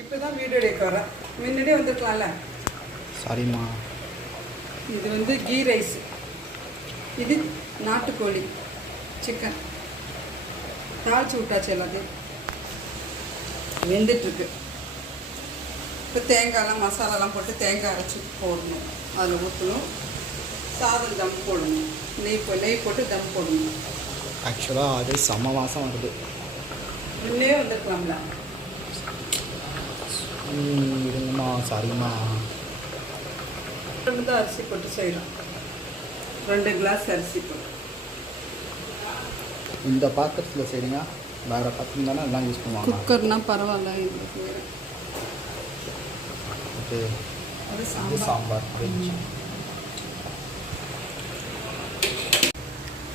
இப்போ தான் வீடியோ எடுக்க வரேன். முன்னாடியே வந்துருக்கலாம்ல. சாரிம்மா. இது வந்து கீ ரைஸ், இது நாட்டுக்கோழி சிக்கன் தாளிச்சு விட்டாச்சு, எல்லாத்தையும் வெந்துட்டுருக்கு. இப்போ தேங்காயெல்லாம் மசாலாலாம் போட்டு தேங்காய் அரைச்சி போடணும், அதில் ஊற்றணும், சாதம் தம் போடணும், நெய் போட்டு தம் போடணும். ஆக்சுவலாக அது செம்ம வாசம் வருது. முன்னே வந்துருக்கலாம்ல. இருங்கம்மா, சாரிம்மா. 2 தான் அரிசி போட்டு செய்கிறோம், 2 கிளாஸ் அரிசி போட்டு. இந்த பாத்திரத்தில் செய்யுங்க, வேறு பாத்திரம் தானே எல்லாம் யூஸ் பண்ணுவாங்க. குக்கர்னால் பரவாயில்ல. இது அது சாம்பார்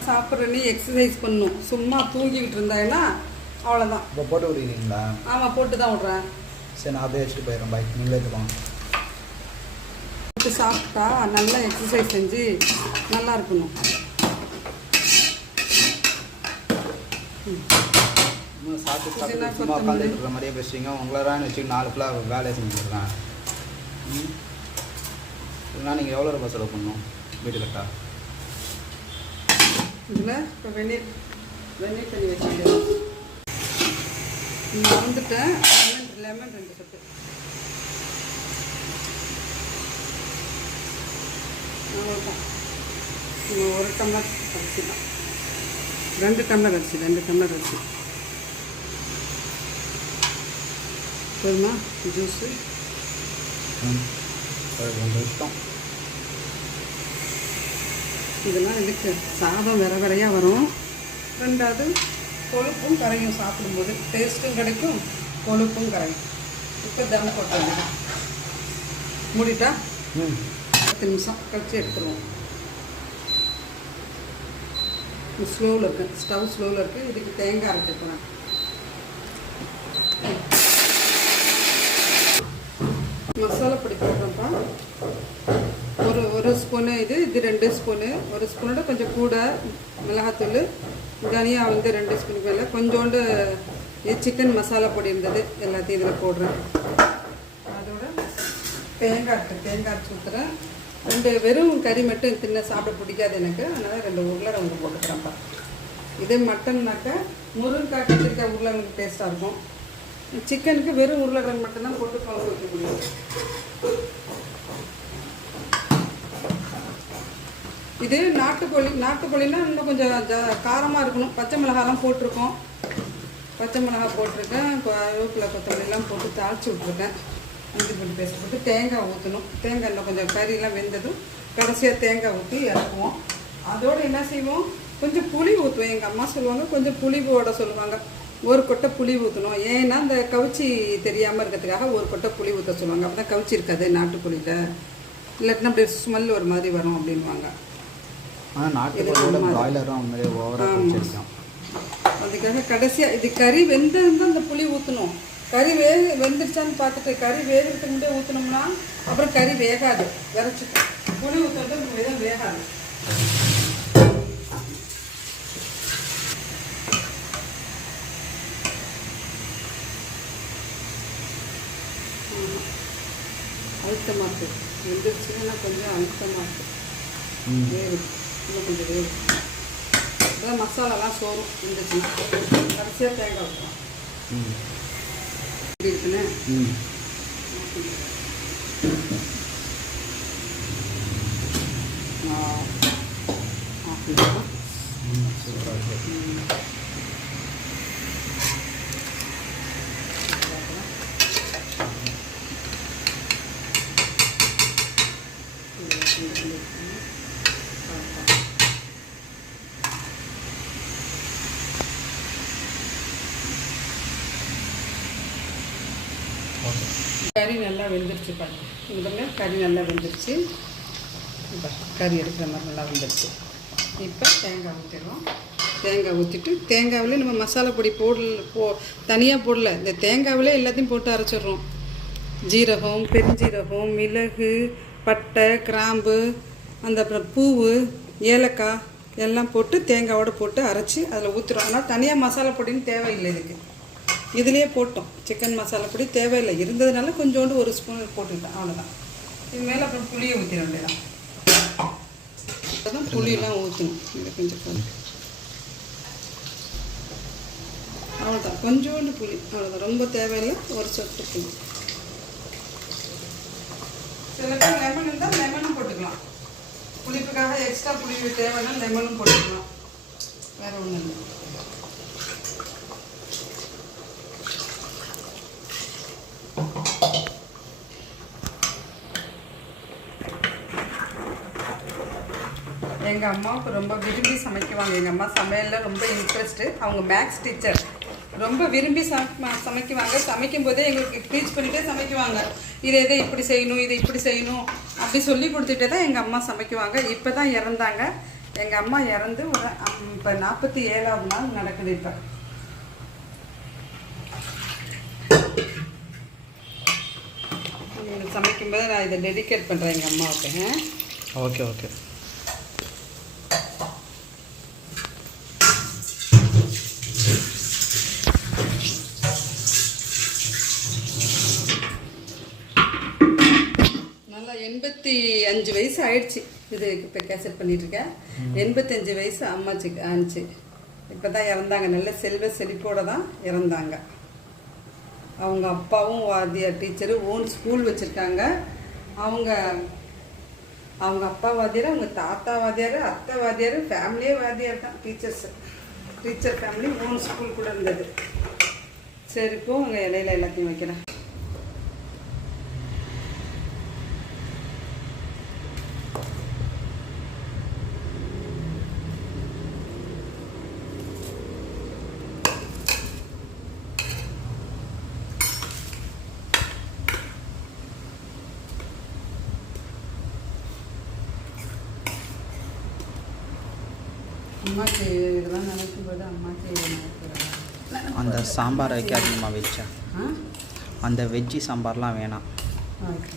சாப்பிட்றனே எக்ஸசைஸ் பண்ணணும். சும்மா தூங்கிக்கிட்டு இருந்தாங்கன்னா அவ்வளோதான். இப்போ போட்டு விடுறீங்களா? ஆமாம், போட்டு தான் விட்றேன். சரி, நான் அப்படியே வச்சுட்டு போயிடுறேன். பைக் நீங்களே எடுத்துக்கோங்க. போட்டு சாப்பிட்டா நல்லா எக்ஸசைஸ் செஞ்சு நல்லா இருக்கணும். சாப்பிட்டு சும்மா உட்காந்துட்டு இருக்கிற மாதிரியே பேசுவீங்க. உங்களாரான்னு வச்சு 4 ஃபுல்லாக வேலையை செஞ்சுருக்கேன். இல்லைனா நீங்கள் எவ்வளோ ரூபாய் செலவு பண்ணணும் வீட்டு கட்டா? இதில் இப்போ வெந்நீர் பண்ணி வச்சுருக்கேன். மறந்துட்டேன். லெமன் 2 சொட்டு. அவ்வளோதான். 1 டம்ளர் அரிசி தான். 2 டம்ளர் அரிசி. போதுமா ஜூஸு? இதெல்லாம் இதுக்கு சாதம் விரையாக வரும். 2வது கொழுப்பும் கரையும், சாப்பிடும்போது டேஸ்ட்டும் கிடைக்கும், கொழுப்பும் கரையும். இப்போ தம் போட்டு மூடிட்டா 10 நிமிஷம் கழிச்சு எடுத்துருவோம். ஸ்லோவில் இருக்குது, ஸ்டவ் ஸ்லோவில் இருக்குது. இதுக்கு தேங்காய் அரைச்சிருக்கேன். மசாலா பொடி போடுறோம்ப்பா. ஒரு ஸ்பூனு, இது 2 ஸ்பூனு. 1 ஸ்பூனோட கொஞ்சம் கூட மிளகாத்தூள், தனியா வந்து 2 ஸ்பூனுக்கு மேலே கொஞ்சோண்டு சிக்கன் மசாலா பொடி இருந்தது, எல்லாத்தையும் இதில் போடுறேன். அதோட தேங்காய் அரைச்சி ஊற்றுறேன். 2 வெறும் கறி மட்டும் தின்ன சாப்பிட பிடிக்காது எனக்கு, அதனால் 2 உருளைக்கிழங்கு போட்டுக்கிறேன்ப்பா. இதே மட்டன்னாக்கா முருங்கைக்காய் கத்திரிக்காய் உருளைக்கிழங்கு டேஸ்ட்டாக இருக்கும். சிக்கனுக்கு வெறும் உருளைக்கிழங்கு மட்டும்தான் போட்டு குழம்பு வைக்க முடியும். இது நாட்டுக்கோழின்னா இன்னும் கொஞ்சம் காரமாக இருக்கணும். பச்சை மிளகாலாம் போட்டிருக்கோம். பச்சை மிளகா போட்டிருக்கேன், கருவேப்பிலை கொத்தமல்லிலாம் போட்டு தாளித்து விட்ருக்கேன். இஞ்சி பூண்டு பேஸ்ட் போட்டு தேங்காய் ஊற்றணும். தேங்காய் இன்னும் கொஞ்சம் கறியெல்லாம் வெந்ததும் கடைசியாக தேங்காய் ஊற்றி இறக்குவோம். அதோடு என்ன செய்வோம், கொஞ்சம் புளி ஊற்றுவோம். எங்கள் அம்மா சொல்லுவாங்க, கொஞ்சம் புளி போட சொல்லுவாங்க. 1 கொட்டை புளி ஊற்றணும். ஏன்னா இந்த கவுச்சி தெரியாமல் இருக்கிறதுக்காக 1 கொட்டை புளி ஊற்ற சொல்லுவாங்க. அப்போ தான் கவுச்சி இருக்காது நாட்டுப்புளியில், இல்லாட்டினா அப்படி ஸ்மெல் ஒரு மாதிரி வரும் அப்படின்வாங்க. அதுக்காக கடைசியாக இது கறி வெந்ததுதான் அந்த புளி ஊற்றணும். கறி வெந்துருச்சான்னு பார்த்துட்டு கறி வேகிறதுக்கு முன்னே ஊற்றினோம்னா அப்புறம் கறி வேகாது, விரைச்சிக்கும். புளி ஊற்றுறது விதம் வேகாது. அழுத்தமாக இருக்குது. வெந்துருச்சுன்னா கொஞ்சம் அழுத்தமாக இருக்குது. வேகுது, இன்னும் கொஞ்சம் வேகுது. அதான் மசாலாலாம் சோறும் இருந்துச்சுன்னா கடைசியாக தேங்காய் ஊற்றலாம். எப்படி இருக்குன்னு கறி நல்லா வெந்துருச்சு பாருங்க. இங்கே கறி நல்லா வெந்துருச்சு. கறி எடுக்கிற மாதிரி நல்லா வெந்துருச்சு. இப்போ தேங்காய் ஊற்றிடுவோம். தேங்காய் ஊற்றிட்டு தேங்காயிலே நம்ம மசாலா பொடி தனியாக போடல, இந்த தேங்காயிலே எல்லாத்தையும் போட்டு அரைச்சிடுறோம். ஜீரகம், பெருஞ்சீரகம், மிளகு, பட்டை, கிராம்பு, அந்த அப்புறம் பூவு, ஏலக்காய் எல்லாம் போட்டு தேங்காயோடு போட்டு அரைச்சி அதில் ஊற்றிடும். ஆனால் தனியாக மசாலா பொடின்னு தேவையில்லை இதுக்கு. இதுலேயே போட்டோம். சிக்கன் மசாலா பொடி தேவையில்லை, இருந்ததுனால கொஞ்சோண்டு ஒரு ஸ்பூன் போட்டுக்கிட்டேன், அவ்வளோதான். இது மேலே அப்புறம் புளியை ஊற்றிட வேண்டியதான். அதான் புளியெலாம் ஊற்றணும். இதை கொஞ்சம் போதும், அவ்வளோதான். கொஞ்சோண்டு புளி, அவ்வளோதான். ரொம்ப தேவையில்லை, ஒரு சொட்டு புளி. சில பேர் லெமன் இருந்தால் லெமனும் போட்டுக்கலாம். புளிப்புக்காக எக்ஸ்ட்ரா புளி தேவைன்னா லெமனும் போட்டுக்கலாம், வேறு ஒன்றும் இல்லை. எங்கள் அம்மாவுக்கு ரொம்ப விரும்பி சமைக்குவாங்க. எங்கள் அம்மா சமையலில் ரொம்ப இன்ட்ரெஸ்ட்டு. அவங்க மேக்ஸ் டீச்சர், ரொம்ப விரும்பி சமைக்குவாங்க. சமைக்கும் போதே எங்களுக்கு டீச் பண்ணிகிட்டே சமைக்குவாங்க. இதை இப்படி செய்யணும், இதை இப்படி செய்யணும் அப்படி சொல்லி கொடுத்துட்டே தான் எங்கள் அம்மா சமைக்குவாங்க. இப்போ தான் இறந்தாங்க. எங்கள் அம்மா இறந்து ஒரு இப்போ 47ஆவது நாள் நடக்குது. இப்போ சமைக்கும்போது நான் இதை டெடிகேட் பண்ணுறேன் எங்கள் அம்மாவுக்கு. Okay okay. நல்லா 85 வயசு ஆயிடுச்சு. இது இப்போ கேசட் பண்ணிகிட்ருக்கேன். 85 வயசு அம்மாச்சிக்கு ஆச்சு. இப்போ தான் இறந்தாங்க. நல்ல செல்வ செழிப்போடு தான் இறந்தாங்க. அவங்க அப்பாவும் வாத்தியார் டீச்சரு, ஓன் ஸ்கூல் வச்சுருக்காங்க. அவங்க அப்பா வாத்தியார், அவங்க தாத்தா வாத்தியார், அத்தை வாத்தியார், ஃபேமிலியே வாத்தியார் தான். டீச்சர் ஃபேமிலி, ஓன் ஸ்கூல் கூட இருந்தது. சரிக்கும் அவங்க இலையில எல்லாத்தையும் வைக்கிறேன். அம்மாச்சி இதெல்லாம் நினைக்கும்போது அம்மாச்சி அந்த சாம்பார் வைக்காதீங்கம்மா வச்சா. அந்த வெஜ்ஜி சாம்பார்லாம் வேணாம். ஓகே.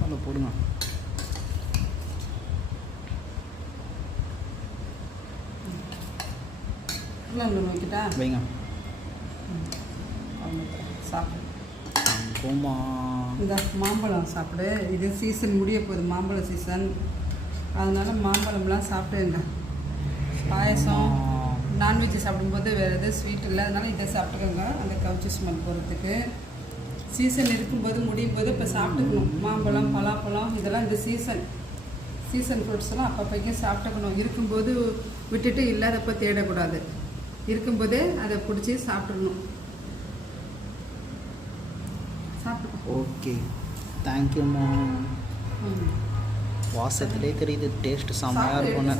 அவ்வளோ போடுங்க. வைக்கிட்டா வைங்க. சாப்பிடு. இந்த இந்த மாம்பழம் சாப்பிடு. இது சீசன் முடிய போகுது, மாம்பழ சீசன். அதனால் மாம்பழம்லாம் சாப்பிடுங்க. பாயசம், நான்வெஜ் சாப்பிடும்போது வேறு எதுவும் ஸ்வீட் இல்லை, அதனால் இதை சாப்பிட்டுக்கோங்க. அந்த கவுச்சி ஸ்மெல் போகிறதுக்கு சீசன் இருக்கும்போது முடியும் போது இப்போ சாப்பிட்டுக்கணும். மாம்பழம், பலாப்பழம் இதெல்லாம் இந்த சீசன் ஃப்ரூட்ஸ் எல்லாம் அப்பப்போக்கே சாப்பிட்டுக்கணும். இருக்கும்போது விட்டுட்டு இல்லாதப்போ தேடக்கூடாது. இருக்கும்போதே அதை பிடிச்சி சாப்பிட்றணும். ஓகே, தேங்க்யூம்மா. வாசத்திலே தெரியுது டேஸ்ட் செம்மையாக இருக்கும்னு.